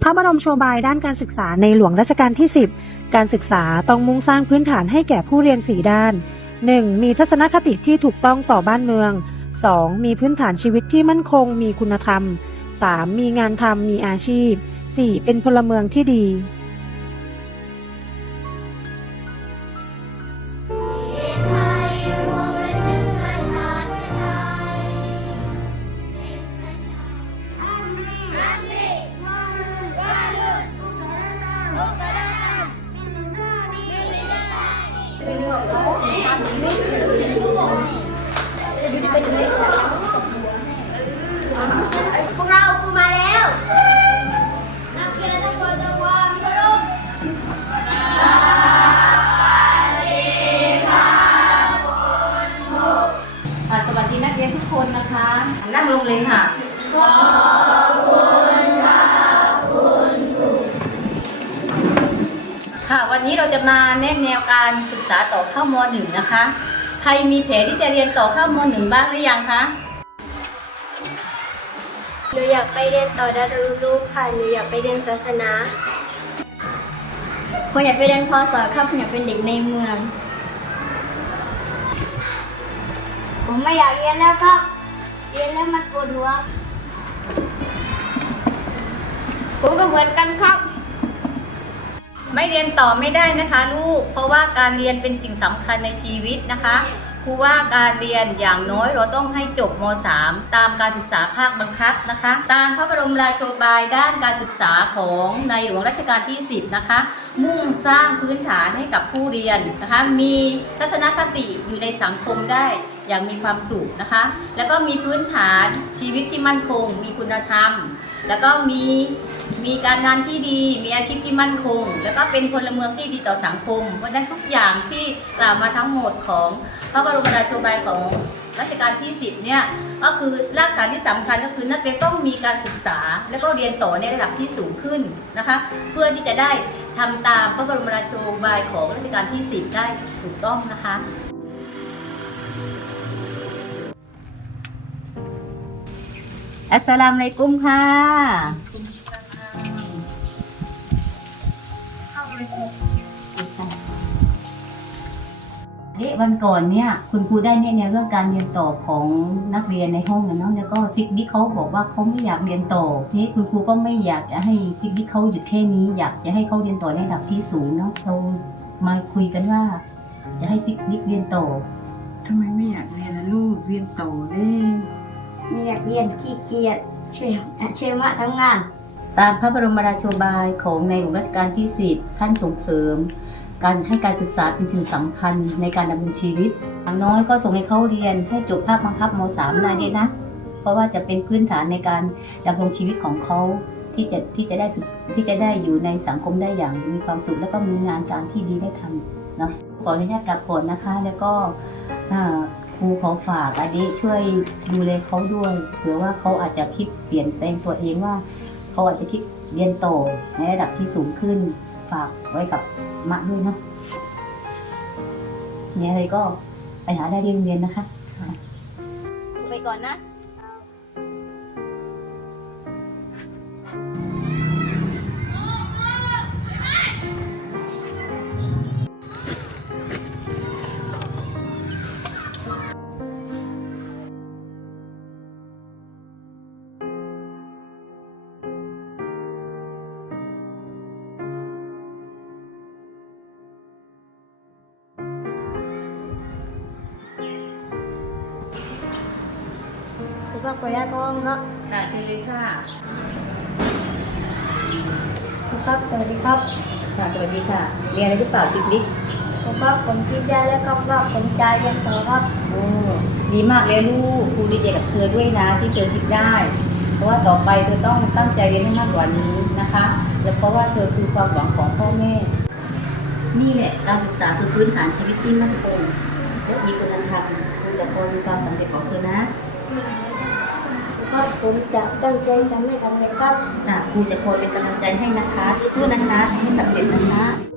พระบรมโชบายด้านการศึกษาในหลวงรัชกาลที่ 10 การศึกษาต้องมุ่งสร้างพื้นฐานให้แก่ผู้เรียนสีด้าน 1. มีทัศนคติที่ถูกต้องต่อบ้านเมือง 2. มีพื้นฐานชีวิตที่มั่นคง มีคุณธรรม 3. มีงานทำมีอาชีพ 4. เป็นพลเมืองที่ดี นะคะนั่งลงเลยค่ะค่ะ วันนี้เราจะมาแนะแนวการศึกษาต่อเข้ามหนึ่งนะคะ ใครมีแผนที่จะเรียนต่อเข้ามหนึ่งบ้างหรือยังคะหนูอยากไปเรียนต่อดารุรูปค่ะหนูอยากไปเรียนศาสนาผมอยากไปเรียนพอสอครับผมอยากเป็นเด็กในเมือง ผมไม่อยากเรียนแล้วครับ เรียนแล้วมันปวดหัวผมก็เหมือนกันครับ ไม่เรียนต่อไม่ได้นะคะ ลูก เพราะว่าการเรียนเป็นสิ่งสำคัญในชีวิตนะคะ ครูว่าการเรียนอย่างน้อยเราต้องให้จบม .3 ตามการศึกษาภาคบังคับนะคะ ตามพระบรมราโชบายด้านการศึกษาของในหลวงรัชกาลที่ 10 นะคะ มุ่งสร้างพื้นฐานให้กับผู้เรียนนะคะ มีทัศนคติอยู่ในสังคมได้อย่างมีความสุขนะคะ แล้วก็มีพื้นฐานชีวิตที่มั่นคง มีคุณธรรม แล้วก็มี มีการงานที่ดี มีอาชีพที่มั่นคง แล้วก็เป็นพลเมืองที่ดีต่อสังคม เพราะฉะนั้นทุกอย่างที่กล่าวมาทั้งหมดของพระบรมราโชบายของรัชกาลที่ 10 เนี่ย ก็คือรากฐานที่สำคัญก็คือนักเรียนต้องมีการศึกษา แล้วก็เรียนต่อในระดับที่สูงขึ้นนะคะ เพื่อที่จะได้ทำตามพระบรมราโชบายของรัชกาลที่ 10 ได้ถูกต้องนะคะอัสสลามุอะลัยกุมค่ะ วันก่อนเนี่ยคุณครูได้แนะแนวเรื่องการเรียนต่อของนักเรียนในห้องนะเนาะแล้วก็ซิกดิกเขาบอกว่าเขาไม่อยากเรียนต่อทีนี้คุณครูก็ไม่อยากจะให้ซิกดิกเขาหยุดแค่นี้ อยากจะให้เขาเรียนต่อในระดับที่สูงเนาะเรามาคุยกันว่า จะให้ซิกดิกเรียนต่อทำไมไม่อยากเรียนนะลูกเรียนต่อเลยไม่อยากเรียนขี้เกียจเชื่อเชื่อมาทำงาน ตามพระบรมราโชบายของในหลวงรัชกาลที่ 10 ท่านส่งเสริม การให้การศึกษาเป็นสิ่งสำคัญในการดำเนินชีวิตอย่างน้อยก็ส่งให้เขาเรียนให้จบภาคบังคับม .3 นะเด็กนะ เพราะว่าจะเป็นพื้นฐานในการดำรงชีวิตของเขาที่จะที่จะได้ที่จะได้อยู่ในสังคมได้อย่างมีความสุข แล้วก็มีงานการที่ดีได้ทำเนาะขออนุญาตกลับก่อนนะคะ แล้วก็ครูขอฝากอดีช่วยดูแลเขาด้วยเผื่อว่าเขาอาจจะคิดเปลี่ยนแปลงตัวเองว่า เขาอาจจะคิดเรียนต่อในระดับที่สูงขึ้น ฝากไว้กับมะด้วยเนาะมีอะไรก็ไปหาได้ที่โรงเรียนนะคะ ไปก่อนนะ ผมก็ขออนุญาตพ้องครับค่ะเชิญเลยค่ะครับสวัสดีครับค่ะสวัสดีค่ะเรียนอะไรหรือเปล่าสิบนิดผมครับผมคิดได้แล้วครับว่าผมจะเรียนต่อครับโอ้ดีมากเลยลูกครูดีใจกับเธอด้วยนะที่เธอคิดได้ เพราะว่าต่อไปเธอต้องตั้งใจเรียนให้มากกว่านี้นะคะ และเพราะว่าเธอคือความหวังของพ่อแม่ นี่แหละการศึกษาคือพื้นฐานชีวิตที่มั่นคงและมีคุณธรรมคุณจะคอยมีความสำเร็จของเธอนะ ครับผมจะตั้งใจทำให้สำเร็จครับครูจะคอยเป็นกำลังใจให้นะคะสู้ๆนะคะให้สำเร็จนะคะ